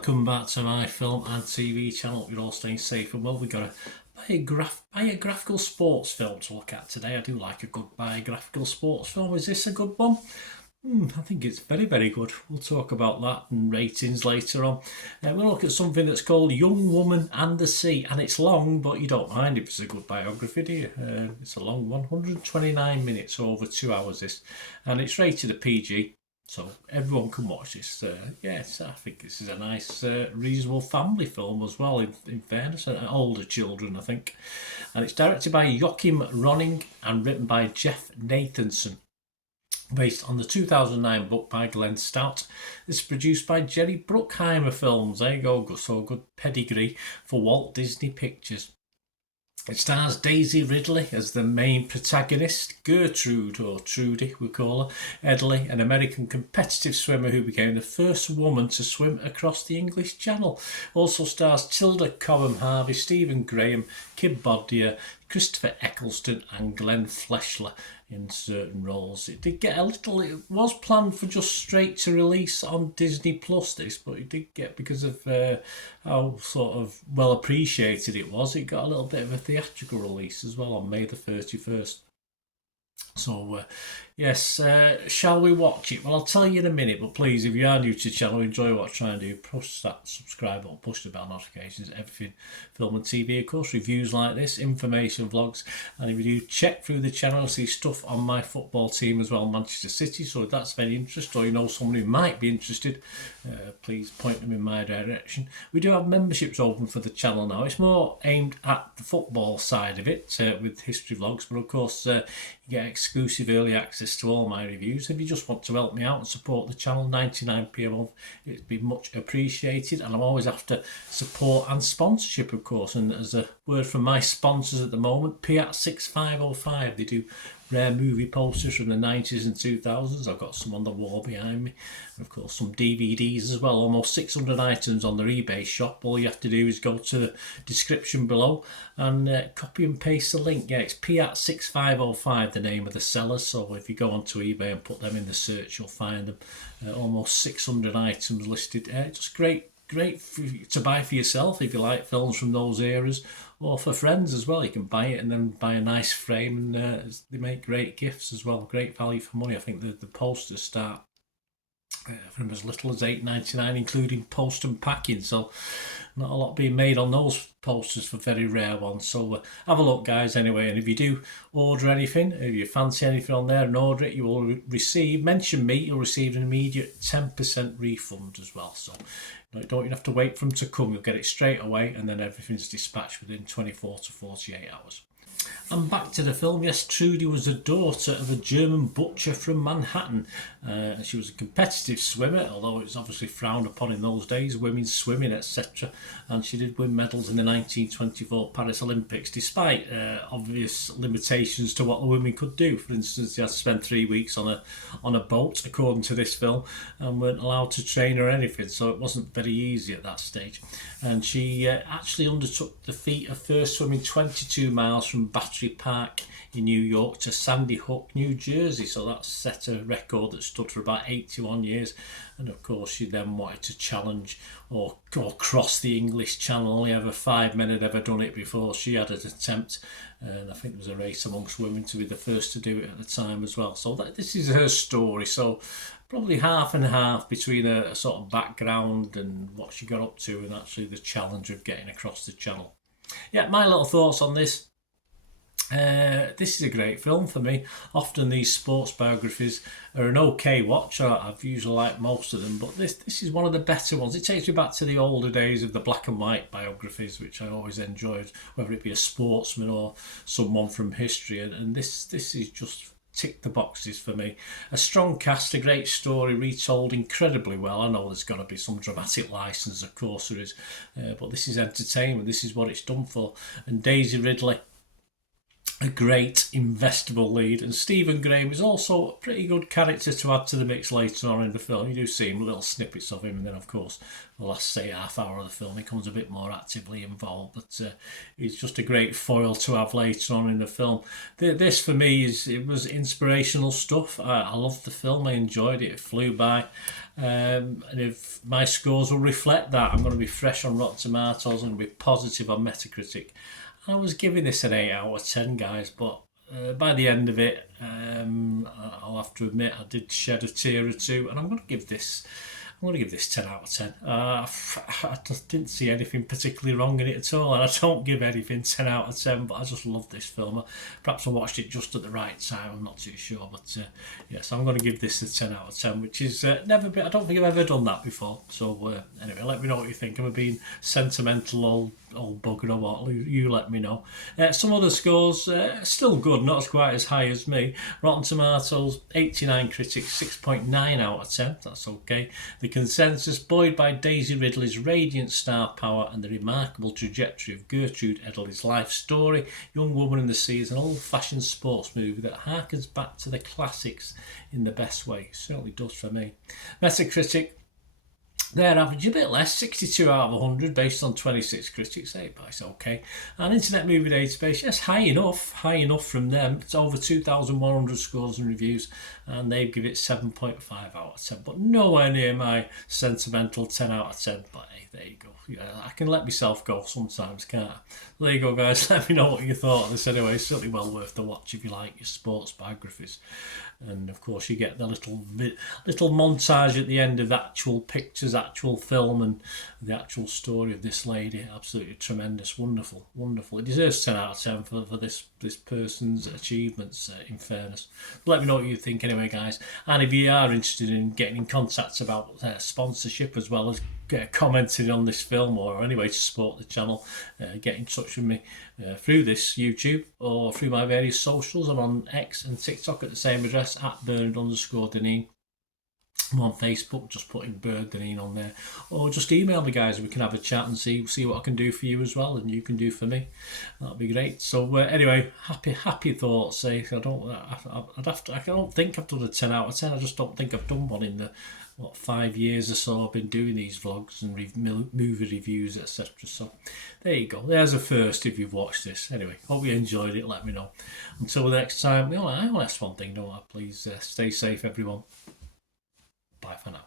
welcome back to my film and TV channel. You're all staying safe and well. We've got a biographical sports film to look at today. I do like a good biographical sports film. Is this a good one? I think it's very, very good. We'll talk about that and ratings later on. We'll look at something that's called Young Woman and the Sea, and it's long, but you don't mind if it's a good biography, do you? It's a long one, 129 minutes, over 2 hours this, and it's rated a PG, so everyone can watch this. Yes, I think this is a nice, reasonable family film as well, in fairness, older children, I think. And it's directed by Joachim Ronning and written by Jeff Nathanson, based on the 2009 book by Glenn Stout. It's produced by Jerry Bruckheimer Films. There you go, so good pedigree for Walt Disney Pictures. It stars Daisy Ridley as the main protagonist, Gertrude, or Trudy we call her, Edley, an American competitive swimmer who became the first woman to swim across the English Channel. Also stars Tilda Cobham Harvey, Stephen Graham, Kid Boddier, Christopher Eccleston and Glenn Fleshler in certain roles. It did get it was planned for just straight to release on Disney Plus this, but it did get, because of how sort of well appreciated it was, it got a little bit of a theatrical release as well on May the 31st. So, yes, shall we watch it? Well, I'll tell you in a minute, but please, if you are new to the channel, enjoy what I try and do, push that subscribe button, push the bell notifications, everything film and TV, of course, reviews like this, information vlogs, and if you do check through the channel, see stuff on my football team as well, Manchester City, so if that's of any interest, or you know someone who might be interested, please point them in my direction. We do have memberships open for the channel now. It's more aimed at the football side of it, with history vlogs, but of course, you get exclusive early access to all my reviews. If you just want to help me out and support the channel, 99p a month, it'd be much appreciated. And I'm always after support and sponsorship, of course. And as a word from my sponsors at the moment, Piat 6505, they do rare movie posters from the 90s and 2000s. I've got some on the wall behind me. And of course, some DVDs as well. Almost 600 items on their eBay shop. All you have to do is go to the description below and copy and paste the link. Yeah, it's Piat 6505, the name of the seller. So if you go onto eBay and put them in the search, you'll find them. Almost 600 items listed. Just great to buy for yourself if you like films from those eras, or for friends as well. You can buy it and then buy a nice frame, and they make great gifts as well. Great value for money. I think the posters start from as little as $8.99, including post and packing, so not a lot being made on those posters for very rare ones. So have a look, guys, anyway. And if you do order anything, if you fancy anything on there and order it, you will receive, mention me, you'll receive an immediate 10% refund as well. So you don't even have to wait for them to come. You'll get it straight away, and then everything's dispatched within 24 to 48 hours. And back to the film. Yes, Trudy was the daughter of a German butcher from Manhattan. She was a competitive swimmer, although it was obviously frowned upon in those days, women's swimming, etc. And she did win medals in the 1924 Paris Olympics, despite obvious limitations to what the women could do. For instance, they had to spend 3 weeks on a boat, according to this film, and weren't allowed to train or anything, so it wasn't very easy at that stage. And she actually undertook the feat of first swimming 22 miles from Battery Park in New York to Sandy Hook, New Jersey. So that set a record that stood for about 81 years. And of course, she then wanted to challenge or cross the English Channel. Only ever 5 men had ever done it before. She had an attempt, and I think there was a race amongst women to be the first to do it at the time as well. So this is her story. So probably half and half between a sort of background and what she got up to, and actually the challenge of getting across the channel. Yeah, my little thoughts on this. This is a great film for me. Often these sports biographies are an okay watch. I've usually liked most of them, but this is one of the better ones. It takes me back to the older days of the black and white biographies, which I always enjoyed, whether it be a sportsman or someone from history. And this is just tick the boxes for me. A strong cast, a great story, retold incredibly well. I know there's got to be some dramatic license, of course there is, but this is entertainment. This is what it's done for. And Daisy Ridley, a great investable lead, and Stephen Graham is also a pretty good character to add to the mix later on in the film. You do see him, little snippets of him, and then of course the last say half hour of the film he becomes a bit more actively involved, but he's just a great foil to have later on in the film. This for me it was inspirational stuff. I loved the film, I enjoyed it flew by, and if my scores will reflect that, I'm going to be fresh on Rotten Tomatoes and be positive on Metacritic. I was giving this an 8 out of 10, guys, but by the end of it, I'll have to admit I did shed a tear or two, and I'm going to give this 10 out of 10. I just didn't see anything particularly wrong in it at all, and I don't give anything 10 out of 10, but I just love this film. Perhaps I watched it just at the right time, I'm not too sure, but yes, I'm going to give this a 10 out of 10, which is never been, I don't think I've ever done that before. So anyway, let me know what you think. Am I being sentimental old bugger or what? You let me know. Some other scores, still good, not as quite as high as me. Rotten Tomatoes, 89 critics, 6.9 out of 10, that's okay. The consensus, buoyed by Daisy Ridley's radiant star power and the remarkable trajectory of Gertrude Edley's life story, Young Woman in the Sea is an old-fashioned sports movie that harkens back to the classics in the best way. It certainly does for me. Metacritic, their average a bit less, 62 out of 100 based on 26 critics. Hey, but it's okay. And Internet Movie Database, yes, high enough from them. It's over 2,100 scores and reviews, and they give it 7.5 out of 10, but nowhere near my sentimental 10 out of 10. But hey, there you go. Yeah, I can let myself go sometimes, can't I? There you go, guys. Let me know what you thought of this anyway. It's certainly well worth the watch if you like your sports biographies. And of course, you get the little montage at the end of actual pictures, actual film, and the actual story of this lady. Absolutely tremendous, wonderful. It deserves 10 out of 10 for this person's achievements, in fairness. Let me know what you think anyway, guys. And if you are interested in getting in contact about sponsorship as well as commenting on this film or any way to support the channel, get in touch with me through this YouTube or through my various socials. I'm on X and TikTok at the same address, @Bernard_Deneen. I'm on Facebook, just putting Bird Deneen on there, or just email me, guys. We can have a chat and see what I can do for you as well, and you can do for me. That'd be great. So anyway, happy thoughts. I don't think I've done a 10 out of 10. I just don't think I've done one in the 5 years or so I've been doing these vlogs and movie reviews, etc. So there you go. There's a first if you've watched this. Anyway, hope you enjoyed it. Let me know. Until the next time, I want to ask one thing, don't I? Please stay safe, everyone. Bye for now.